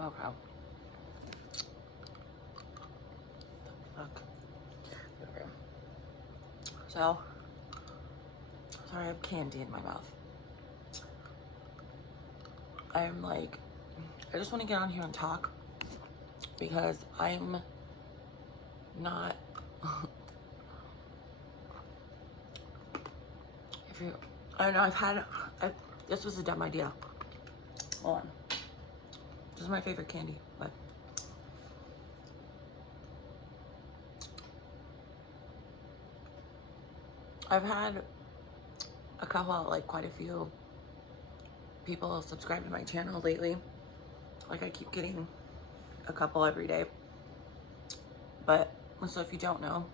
Okay. Fuck. Okay. So, sorry, I have candy in my mouth. I'm like, I just want to get on here and talk because I'm not. If you, I don't know. This was a dumb idea. Hold on. This is my favorite candy, but I've had a couple, like quite a few people subscribe to my channel lately. Like I keep getting a couple every day. But so if you don't know,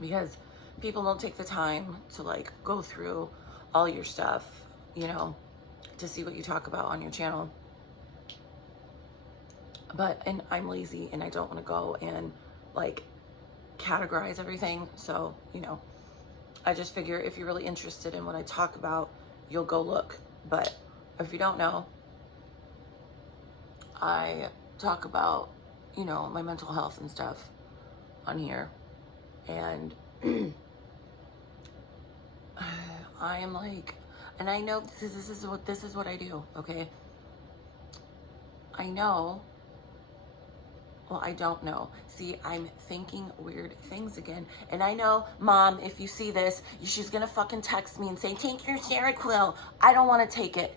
because people don't take the time to like go through all your stuff, you know, to see what you talk about on your channel. And I'm lazy and I don't want to go and like categorize everything. So, you know, I just figure if you're really interested in what I talk about, you'll go look. But if you don't know, I talk about, you know, my mental health and stuff on here. And I am like, and I know this is what I do, okay? I know. Well, I don't know. See, I'm thinking weird things again. And I know, Mom, if you see this, she's gonna fucking text me and say, take your Seroquel. I don't wanna take it.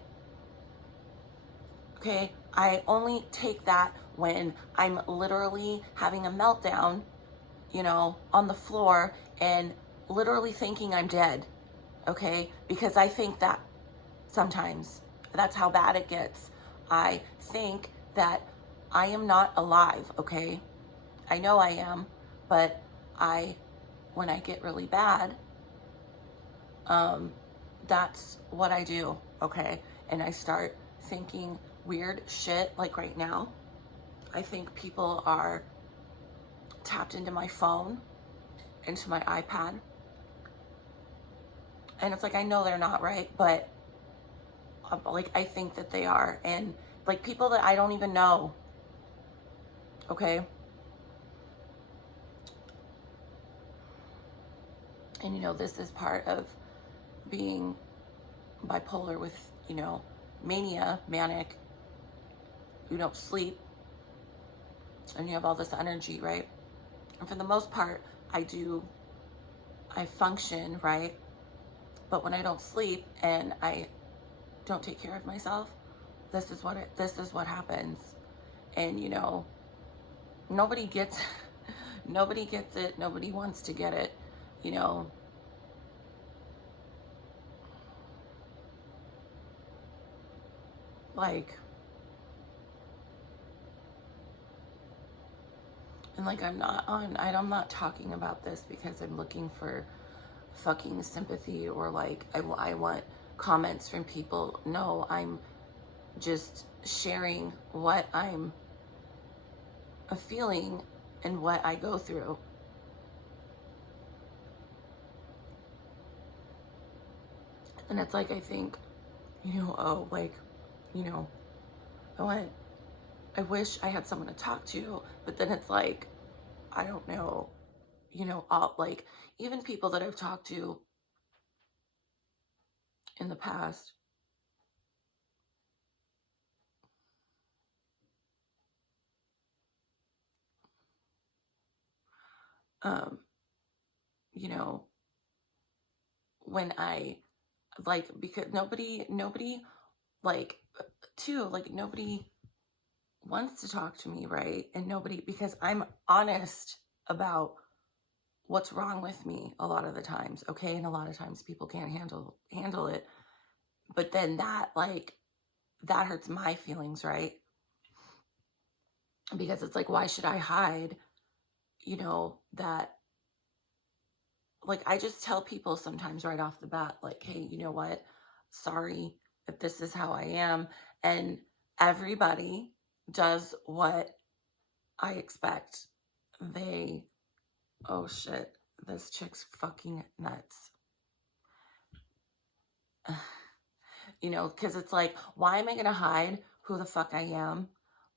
Okay? I only take that when I'm literally having a meltdown, you know, on the floor and literally thinking I'm dead. Okay? Because I think that sometimes. That's how bad it gets. I think that I am not alive, okay? I know I am, but when I get really bad, that's what I do, okay? And I start thinking weird shit, like right now. I think people are tapped into my phone, into my iPad. And it's like, I know they're not, right? But like, I think that they are. And like people that I don't even know, okay? And, you know, this is part of being bipolar with, you know, mania, manic. You don't sleep and you have all this energy, right? And for the most part, I function, right? But when I don't sleep and I don't take care of myself, this is what happens. And, you know, nobody gets, nobody gets it. Nobody wants to get it, you know. Like, and like I'm not talking about this because I'm looking for fucking sympathy or like I want comments from people. No, I'm just sharing what I'm feeling and what I go through. And it's like, I think, you know, oh, like, you know, I wish I had someone to talk to, but then it's like, I don't know, you know, like even people that I've talked to in the past, um, you know, when I like, because nobody like, too, like nobody wants to talk to me, right? And nobody, because I'm honest about what's wrong with me a lot of the times, okay? And a lot of times people can't handle it. But then that like that hurts my feelings, right? Because it's like, why should I hide, you know, that like I just tell people sometimes right off the bat, like, hey, you know what? Sorry if this is how I am. And everybody does what I expect. Oh shit, this chick's fucking nuts. You know, because it's like, why am I going to hide who the fuck I am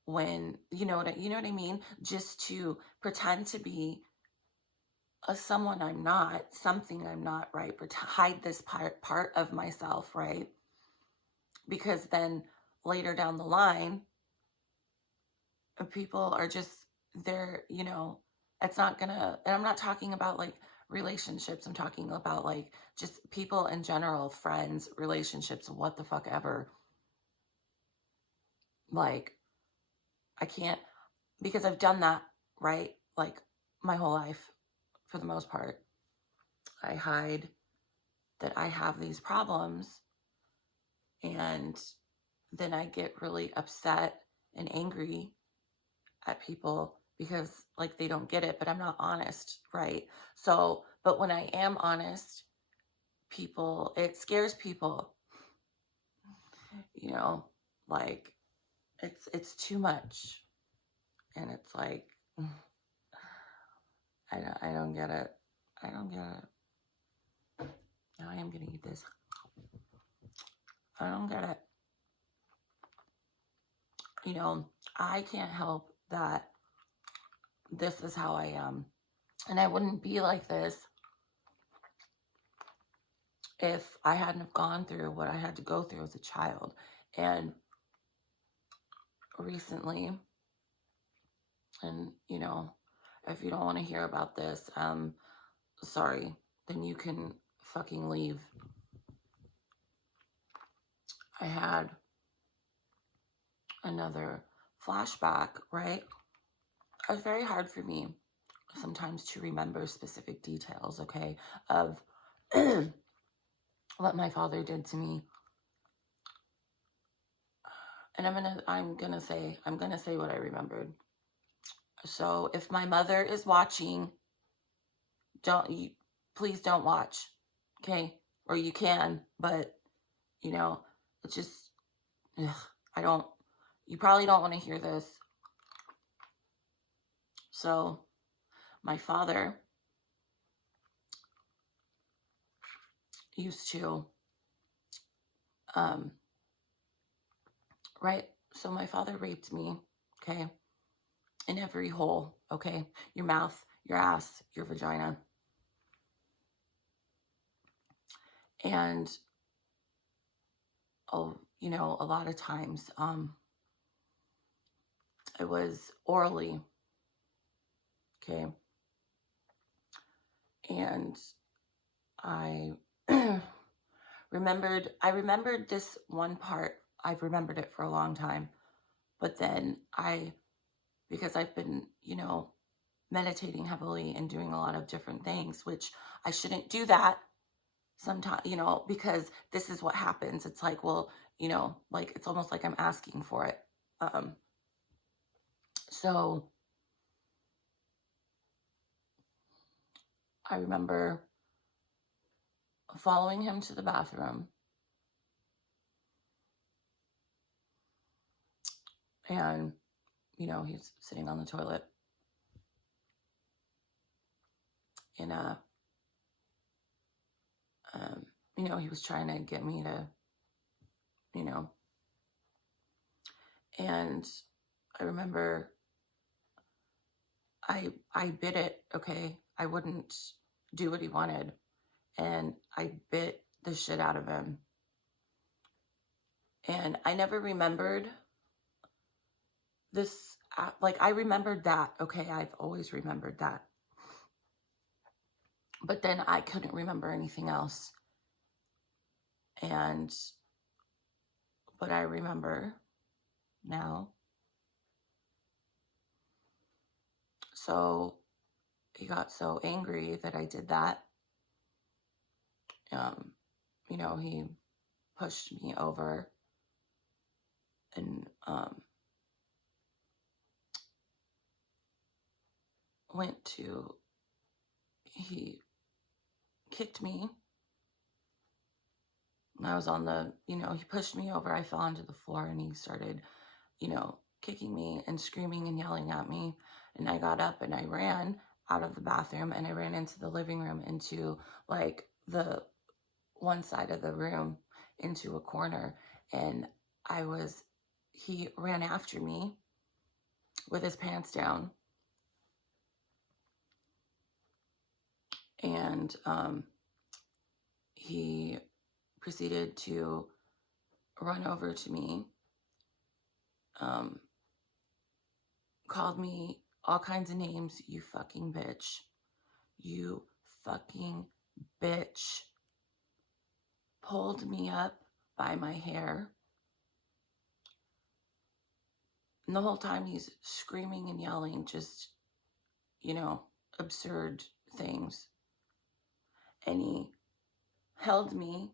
when, you know what I mean? Just to pretend to be someone I'm not, something I'm not, right? But to hide this part of myself, right? Because then later down the line, people are just, they're, it's not gonna, and I'm not talking about like relationships. I'm talking about like just people in general, friends, relationships, what the fuck ever. Like, I can't, because I've done that, right? Like my whole life for the most part. I hide that I have these problems, and then I get really upset and angry at people because like they don't get it, but I'm not honest, right? So, but when I am honest, people, it scares people, you know, like it's too much. And it's like I don't get it. I don't get it. Now I am gonna eat this. I don't get it. I can't help that this is how I am. And I wouldn't be like this if I hadn't have gone through what I had to go through as a child. And recently, and if you don't want to hear about this, sorry, then you can fucking leave. I had another flashback, right? It was very hard for me sometimes to remember specific details, okay, of what my father did to me. And I'm gonna say what I remembered. So if my mother is watching, please don't watch, okay? Or you can, but it's just, ugh, you probably don't want to hear this. So my father used to, right? So my father raped me, okay? In every hole, okay? Your mouth, your ass, your vagina. And, a lot of times, it was orally, okay? And I remembered this one part. I've remembered it for a long time. But then because I've been, meditating heavily and doing a lot of different things, which I shouldn't do that sometimes, because this is what happens. It's like, well, like it's almost like I'm asking for it. So I remember following him to the bathroom, and he's sitting on the toilet, and he was trying to get me to, and I remember I bit it, okay? I wouldn't do what he wanted, and I bit the shit out of him. And I never remembered this, like I remembered that, okay? I've always remembered that. But then I couldn't remember anything else. But I remember now. So he got so angry that I did that. He pushed me over and he kicked me. I was on he pushed me over. I fell onto the floor, and he started, kicking me and screaming and yelling at me. And I got up and I ran out of the bathroom, and I ran into the living room, into like the one side of the room, into a corner. And he ran after me, with his pants down. And he proceeded to run over to me, called me all kinds of names. You fucking bitch. You fucking bitch. Pulled me up by my hair. And the whole time he's screaming and yelling, just, you know, absurd things. And he held me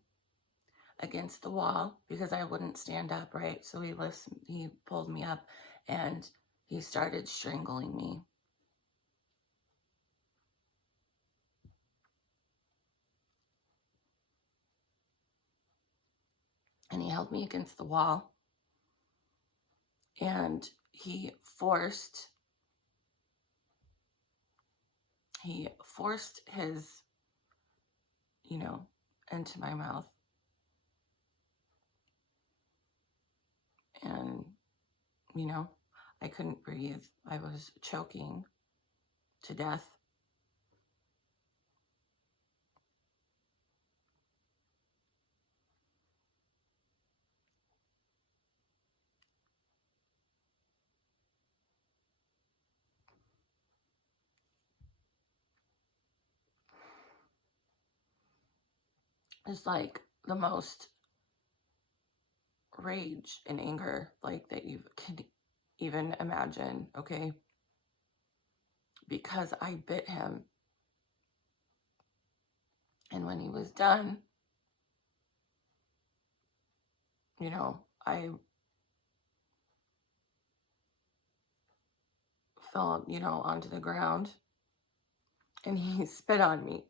against the wall because I wouldn't stand up, right? So he pulled me up and he started strangling me. And he held me against the wall. And he forced his, you know, into my mouth. And, you know, I couldn't breathe. I was choking to death. It's like the most rage and anger like that you can even imagine, okay? Because I bit him. And when he was done, you know, I fell, you know, onto the ground and he spit on me.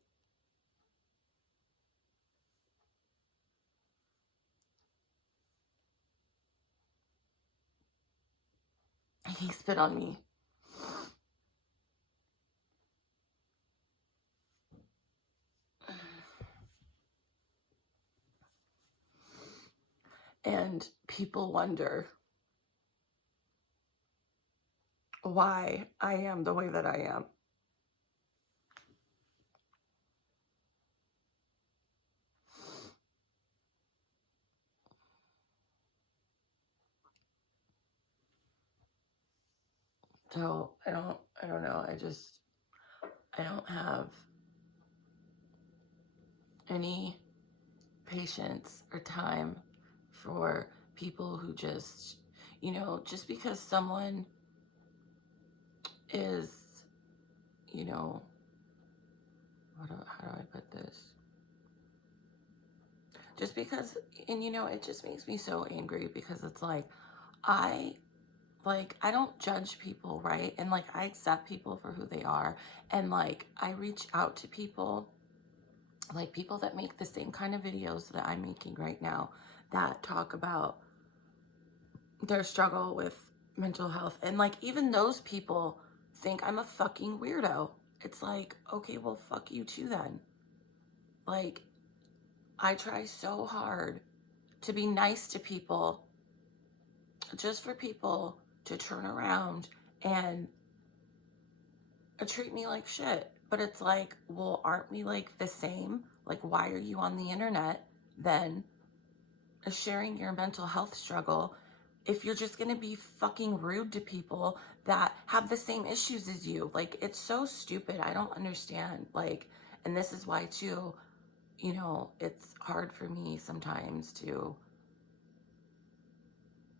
He spit on me. And people wonder why I am the way that I am. So I don't know. I don't have any patience or time for people who just, you know, just because someone is, you know, how do I put this? Just because, and you know, it just makes me so angry because it's like, I don't judge people, right? And like, I accept people for who they are. And like, I reach out to people, like people that make the same kind of videos that I'm making right now, that talk about their struggle with mental health. And like, even those people think I'm a fucking weirdo. It's like, okay, well, fuck you too then. Like, I try so hard to be nice to people, just for people to turn around and treat me like shit. But it's like, well, aren't we like the same? Like, why are you on the internet then sharing your mental health struggle if you're just gonna be fucking rude to people that have the same issues as you? Like, it's so stupid. I don't understand. Like, and this is why too, you know, it's hard for me sometimes to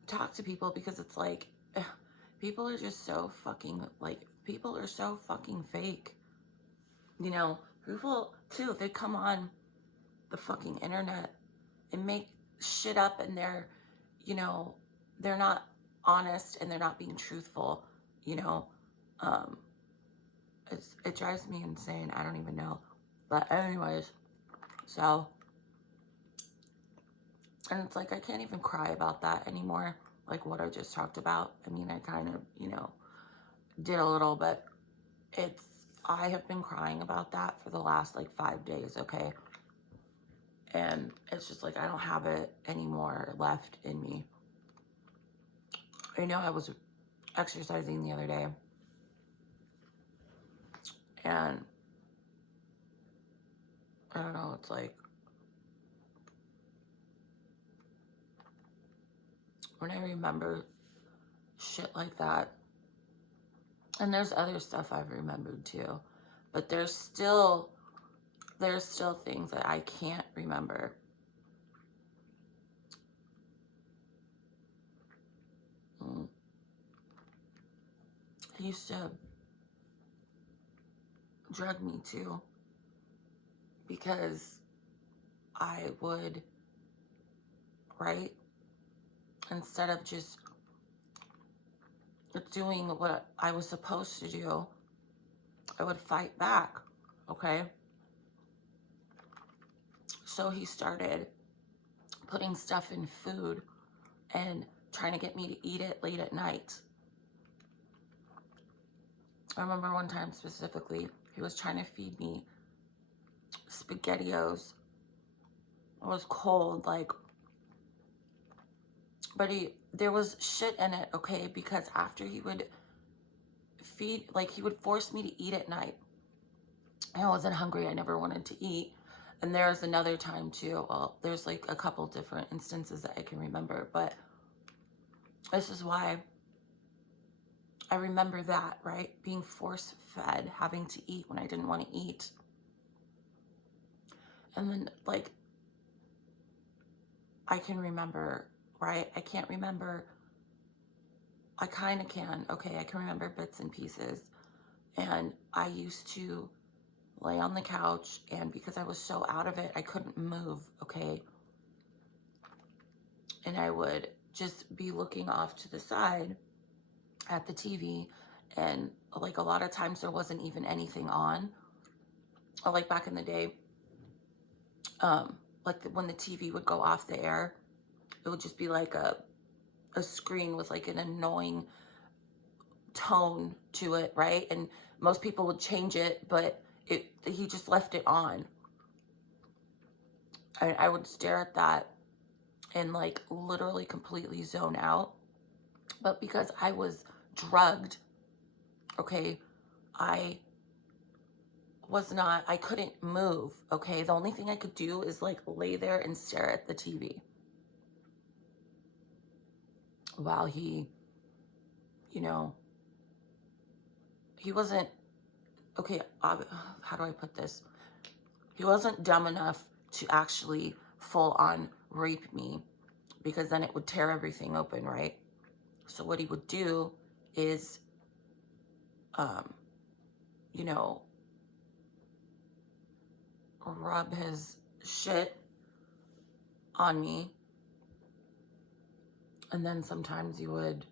talk to people because it's like, people are just so fucking, like, people are so fucking fake. You know, people too, they come on the fucking internet and make shit up, and they're, you know, they're not honest and they're not being truthful, you know. It drives me insane. I don't even know. But anyways, so, and it's like, I can't even cry about that anymore, like what I just talked about. I mean, I kind of, you know, did a little, but I have been crying about that for the last like 5 days, okay? And it's just like, I don't have it anymore left in me. I know I was exercising the other day. And I don't know, it's like when I remember shit like that, and there's other stuff I've remembered too, but there's still things that I can't remember. He used to drug me too, because I would, right, instead of just doing what I was supposed to do, I would fight back, okay? So he started putting stuff in food and trying to get me to eat it late at night. I remember one time specifically, he was trying to feed me SpaghettiOs. It was cold, like, but there was shit in it, okay? Because after he would feed, like, he would force me to eat at night. I wasn't hungry, I never wanted to eat. And there's another time too, well, there's like a couple different instances that I can remember, but this is why I remember that, right? Being force fed, having to eat when I didn't want to eat. And then, like, I can remember, right? I can't remember. I kind of can. Okay, I can remember bits and pieces. And I used to lay on the couch, and because I was so out of it, I couldn't move, okay? And I would just be looking off to the side at the TV, and like a lot of times there wasn't even anything on. Or like back in the day, like when the TV would go off the air, it would just be like a screen with like an annoying tone to it, right? And most people would change it, but he just left it on. I would stare at that and like literally completely zone out. But because I was drugged, okay, I couldn't move, okay? The only thing I could do is like lay there and stare at the TV while he, you know, he wasn't, okay, how do I put this? He wasn't dumb enough to actually full on rape me, because then it would tear everything open, right? So what he would do is, you know, rub his shit on me. And then sometimes he would,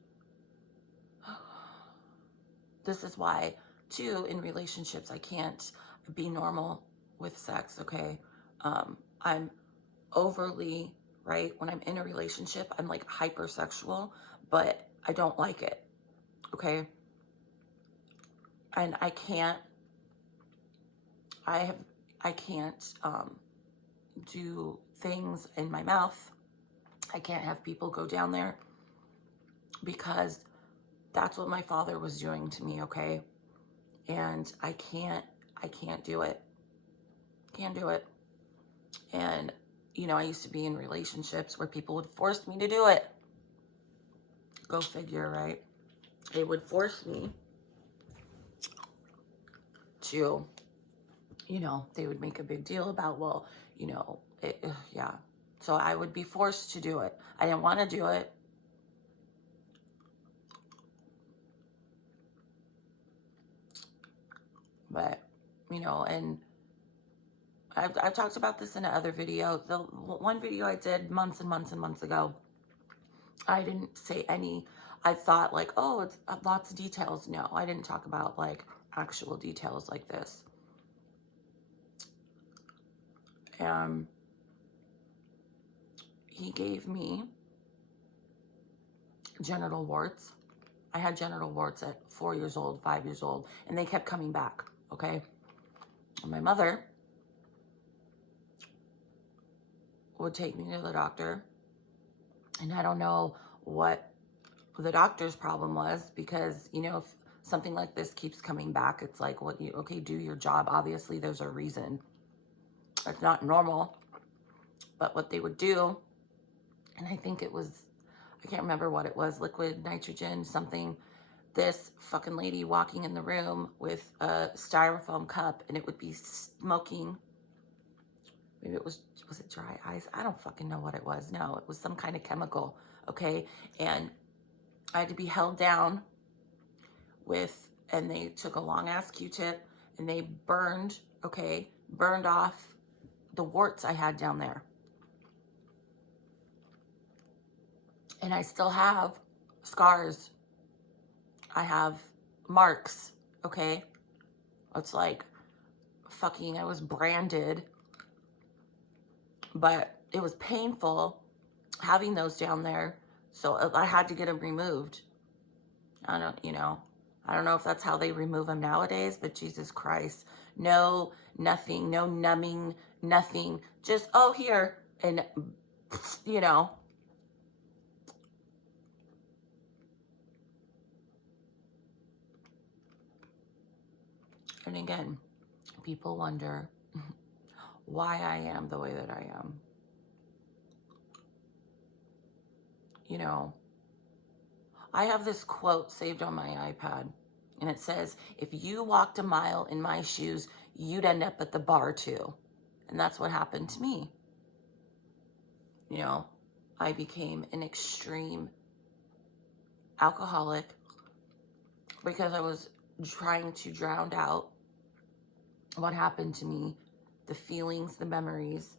this is why, too, in relationships, I can't be normal with sex, okay? I'm overly, right? When I'm in a relationship, I'm like hypersexual, but I don't like it, okay? And I can't do things in my mouth. I can't have people go down there, because that's what my father was doing to me, okay? And I can't do it. Can't do it. And, you know, I used to be in relationships where people would force me to do it. Go figure, right? They would force me to, you know, they would make a big deal about, well, you know, yeah. So I would be forced to do it. I didn't want to do it. But, you know, and I've talked about this in another video. The one video I did months and months and months ago, I didn't say any, I thought like, oh, it's lots of details. No, I didn't talk about like actual details like this. He gave me genital warts. I had genital warts at 4 years old, 5 years old, and they kept coming back, okay? And my mother would take me to the doctor, and I don't know what the doctor's problem was, because, you know, if something like this keeps coming back, it's like, what you, okay, do your job. Obviously, there's a reason. It's not normal. But what they would do, and I think it was, I can't remember what it was, liquid nitrogen, something, this fucking lady walking in the room with a styrofoam cup, and it would be smoking. Maybe it was it dry ice? I don't fucking know what it was. No, it was some kind of chemical, okay? And I had to be held down with, and they took a long ass Q-tip and they burned, okay, burned off the warts I had down there. And I still have scars. I have marks, okay? It's like fucking, I was branded, but it was painful having those down there. So I had to get them removed. I don't know if that's how they remove them nowadays, but Jesus Christ, no, nothing, no numbing, nothing. Just, oh, here, and, you know. And again, people wonder why I am the way that I am. You know, I have this quote saved on my iPad, and it says, if you walked a mile in my shoes, you'd end up at the bar too. And that's what happened to me. You know, I became an extreme alcoholic because I was trying to drown out what happened to me, the feelings, the memories,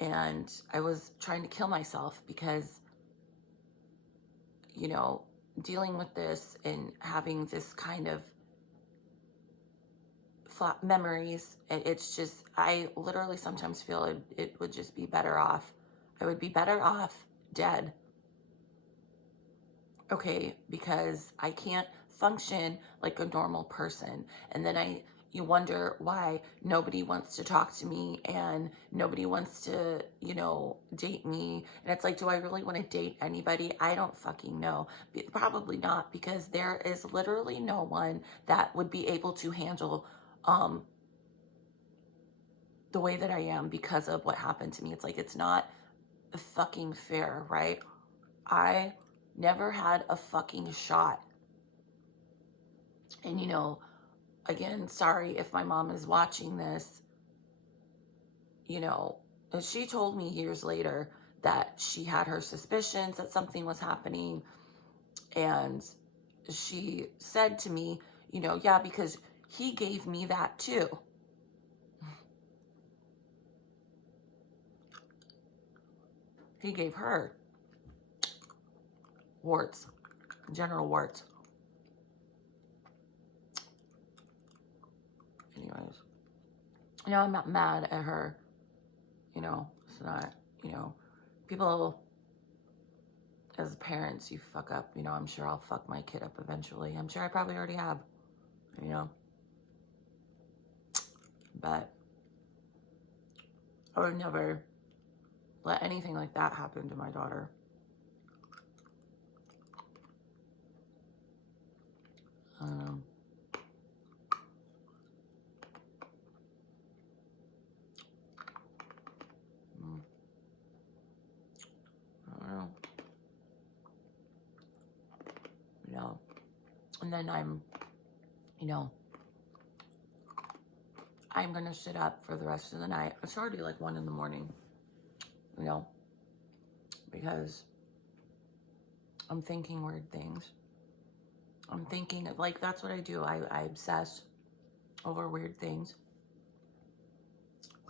and I was trying to kill myself because, you know, dealing with this and having this kind of flat memories, it's just, I literally sometimes feel it would just be better off. I would be better off dead. Okay, because I can't function like a normal person. And then you wonder why nobody wants to talk to me and nobody wants to, you know, date me. And it's like, do I really want to date anybody? I don't fucking know. Probably not, because there is literally no one that would be able to handle the way that I am because of what happened to me. It's like, it's not fucking fair, right? I never had a fucking shot. And, you know, again, sorry if my mom is watching this, you know, and she told me years later that she had her suspicions that something was happening. And she said to me, you know, yeah, because he gave me that too. He gave her warts, genital warts. Anyways, you know, I'm not mad at her. You know, it's not, you know, people, as parents, you fuck up. You know, I'm sure I'll fuck my kid up eventually. I'm sure I probably already have, you know. But I would never let anything like that happen to my daughter. I don't know. I don't know. You know. And then you know, I'm going to sit up for the rest of the night. It's already like 1 in the morning, you know, because I'm thinking weird things. I'm thinking, like, that's what I do. I obsess over weird things.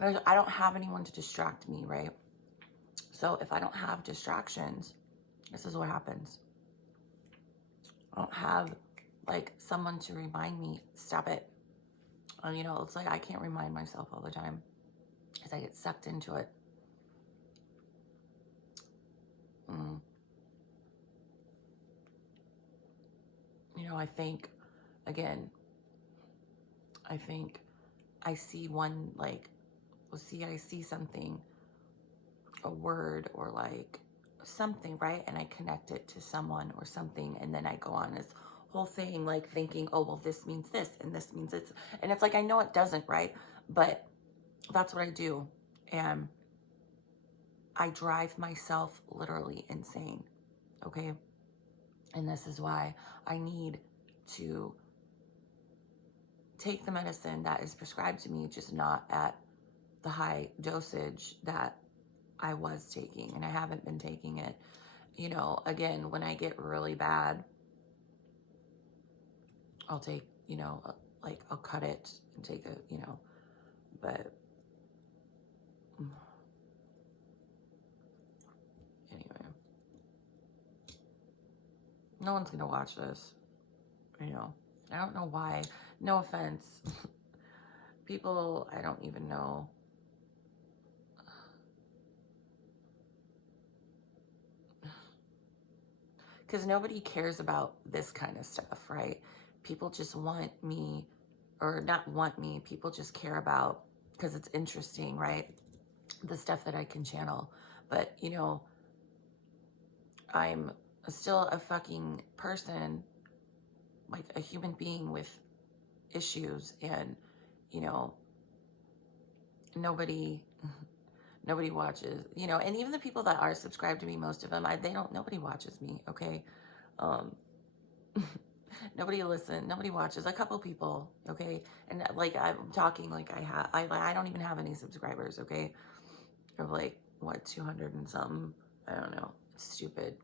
I don't have anyone to distract me, right? So if I don't have distractions, this is what happens. I don't have, like, someone to remind me, stop it. You know, it's like I can't remind myself all the time because I get sucked into it. You know, I think, again, I think I see one, like, I see something, a word, or like something, right? And I connect it to someone or something, and then I go on this whole thing like thinking, oh, well, this means this and this means it's, and it's like, I know it doesn't, right? But that's what I do. And I drive myself literally insane, okay? And this is why I need to take the medicine that is prescribed to me, just not at the high dosage that I was taking. And I haven't been taking it. You know, again, when I get really bad, I'll take, you know, like I'll cut it and take a, you know, but anyway, no one's going to watch this, you know. I don't know why. No offense. People, I don't even know. Because nobody cares about this kind of stuff, right? People just want me, or not want me, people just care about, because it's interesting, right? The stuff that I can channel. But, you know, I'm still a fucking person, like a human being with issues, and, you know, nobody watches, you know, and even the people that are subscribed to me, most of them, nobody watches me, okay? Nobody listens, nobody watches, a couple people, okay? And like, I'm talking like I don't even have any subscribers, okay? Or like, what, 200 and something? I don't know. It's stupid.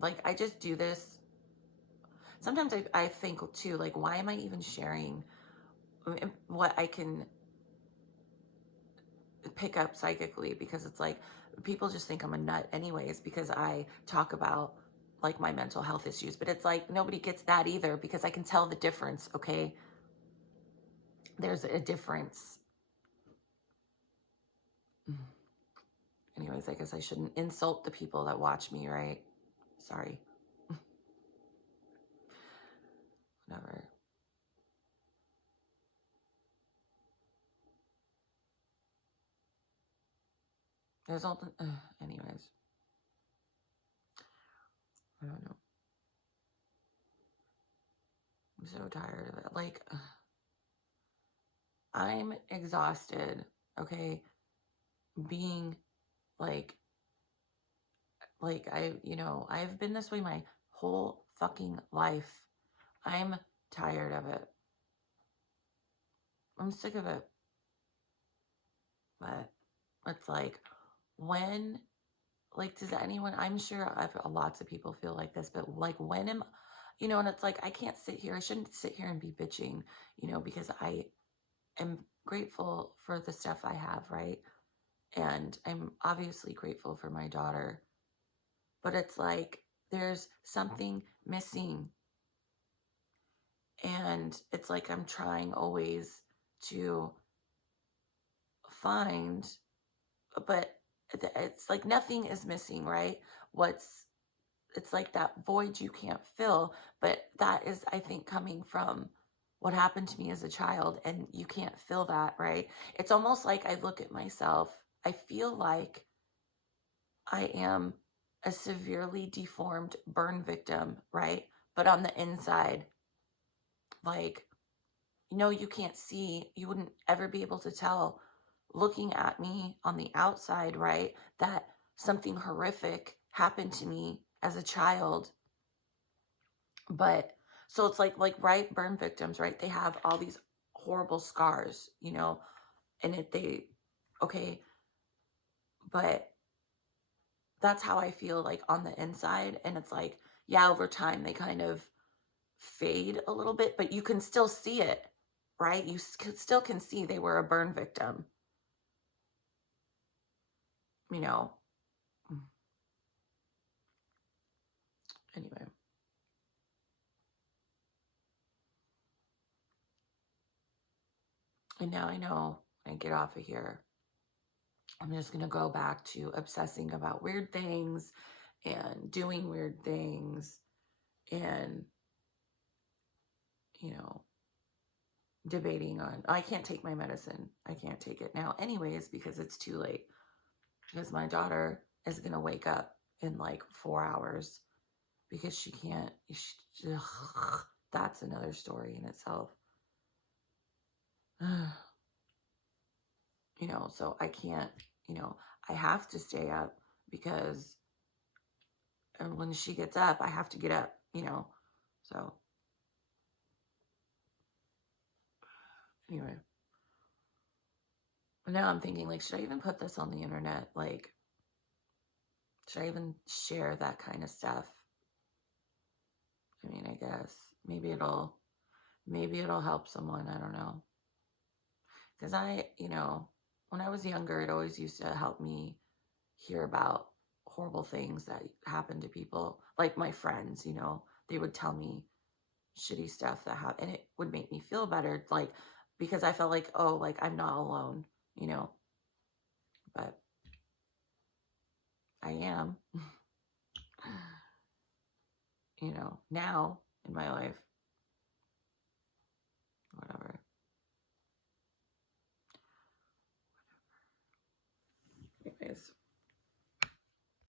Like, I just do this. Sometimes I think too, like, why am I even sharing what I can pick up psychically? Because it's like, people just think I'm a nut anyways, because I talk about like my mental health issues. But it's like, nobody gets that either, because I can tell the difference, okay? There's a difference. Anyways, I guess I shouldn't insult the people that watch me, right? Sorry. Whatever. There's all the, anyways. I don't know. I'm so tired of it. Like, I'm exhausted, okay? Being like you know, I've been this way my whole fucking life. I'm tired of it. I'm sick of it. But it's like, when, like, does anyone, I'm sure lots of people feel like this, but like, when am, you know, and it's like, I can't sit here, I shouldn't sit here and be bitching, you know, because I am grateful for the stuff I have, right? And I'm obviously grateful for my daughter, but it's like, there's something missing. And it's like, I'm trying always to find, but it's like nothing is missing, right? It's like that void you can't fill, but that is, I think, coming from what happened to me as a child, and you can't fill that, right? It's almost like I look at myself, I feel like I am a severely deformed burn victim, right? But on the inside, like, no, you can't see, you wouldn't ever be able to tell looking at me on the outside, right, that something horrific happened to me as a child. But so it's like, right, burn victims, right, they have all these horrible scars, you know, and okay, but that's how I feel like on the inside. And it's like, yeah, over time they kind of fade a little bit, but you can still see it, right? You still can see they were a burn victim, you know. Anyway, and now I know when I get off of here, I'm just going to go back to obsessing about weird things and doing weird things and, you know, debating on, I can't take my medicine. I can't take it now anyways, because it's too late. Because my daughter is going to wake up in like 4 hours because she can't. That's another story in itself. You know, so I can't, you know, I have to stay up because when she gets up, I have to get up, you know. So anyway, now I'm thinking, like, should I even put this on the internet? Like, should I even share that kind of stuff? I mean, I guess maybe it'll help someone. I don't know. Because you know, when I was younger, it always used to help me hear about horrible things that happen to people. Like my friends, you know, they would tell me shitty stuff that happened, and it would make me feel better, like, because I felt like, oh, like I'm not alone, you know, but I am, you know, now in my life, whatever. Anyways.